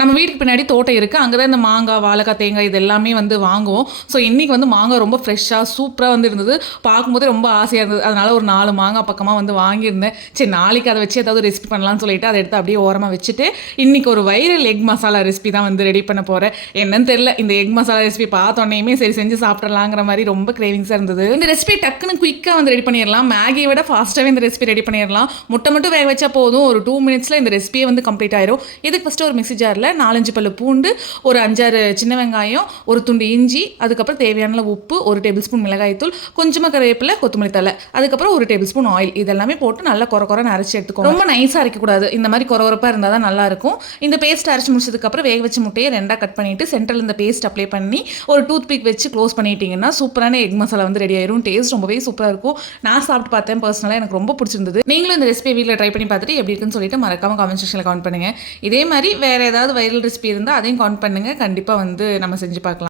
நம்ம வீட்டுக்கு பின்னாடி தோட்டம் இருக்குது. அங்கே தான் இந்த மாங்காய், வாழைக்காய், தேங்காய் இது எல்லாமே வந்து வாங்குவோம். ஸோ இன்றைக்கி வந்து மாங்காய் ரொம்ப ஃப்ரெஷ்ஷாக சூப்பராக வந்து இருந்தது. பார்க்கும்போதே ரொம்ப ஆசையாக இருந்தது. அதனால் ஒரு 4 மாங்காய் பக்கமாக வந்து வாங்கியிருந்தேன். சரி நாளைக்கு அதை வச்சு ஏதாவது ரெசிபி பண்ணலான்னு சொல்லிட்டு அதை எடுத்து அப்படியே ஓரமாக வச்சுட்டு இன்றைக்கி ஒரு வைரல் எக் மசாலா ரெசிபி தான் வந்து ரெடி பண்ண போகிறேன். என்னன்னு தெரியல, இந்த எக் மசாலா ரெசிபி பார்த்தோன்னே சரி செஞ்சு சாப்பிட்றலாங்கிற மாதிரி ரொம்ப கிரேவிங்ஸாக இருந்தது. இந்த ரெசிபி டக்குன்னு குயிக்காக வந்து ரெடி பண்ணிடலாம். மேகியை விட ஃபாஸ்ட்டாகவே இந்த ரெசிபி ரெடி பண்ணிடலாம். முட்டை மட்டும் வேக வச்சா போதும். ஒரு 2 மினிட்ஸில் இந்த ரெசிபியே வந்து கம்ப்ளீட் ஆயிரும். இதுக்கு ஃபஸ்ட்டு ஒரு மிக்ஸி ஜாரில் 4-5 பல்லு பூண்டு, ஒரு 5-6 சின்ன வெங்காயம், ஒரு துண்டு இஞ்சி, அதுக்கப்புறம் தேவையான உப்பு, 1 டேபிள் ஸ்பூன் மிளகாய்த்தூள், கொஞ்சமாக கருவேப்பிலை, கொத்தமல்லி தழை, அதுக்கப்புறம் 1 டேபிள் ஸ்பூன் ஆயில், இதெல்லாமே போட்டு நல்லா கொரன்னு அரைச்சி எடுத்துக்கோங்க. ரொம்ப நைஸாக அரைக்கக்கூடாது. இந்த மாதிரி கொரப்பாக இருந்தால் தான் நல்லாயிருக்கும். இந்த பேஸ்ட் அரைச்சி முடிச்சதுக்கப்புறம் வேக வச்ச முட்டையை 2ஆக கட் பண்ணிவிட்டு சென்டரில் இந்த பேஸ்ட் அப்ளை பண்ணி ஒரு டூத் பிக் வச்சு க்ளோஸ் பண்ணிட்டீங்கன்னா சூப்பரான எக் மசாலா வந்து ரெடி ஆயிரும். டேஸ்ட் ரொம்பவே சூப்பராக இருக்கும். நான் சாப்பிட்டு பார்த்தேன், பர்சனலாக எனக்கு ரொம்ப பிடிச்சிருந்தது. நீங்களும் இந்த ரெசிபி வீட்டில் ட்ரை பண்ணி பார்த்துட்டு எப்படி இருக்குன்னு சொல்லிட்டு மறக்காம கமெண்ட் செக்ஷனில் கமெண்ட் பண்ணுங்கள். இதே மாதிரி வேறு ஏதாவது வைரல் ரெசிபி இருந்தால் அதையும் கமெண்ட் பண்ணுங்கள். கண்டிப்பாக வந்து நம்ம செஞ்சு பார்க்கலாம்.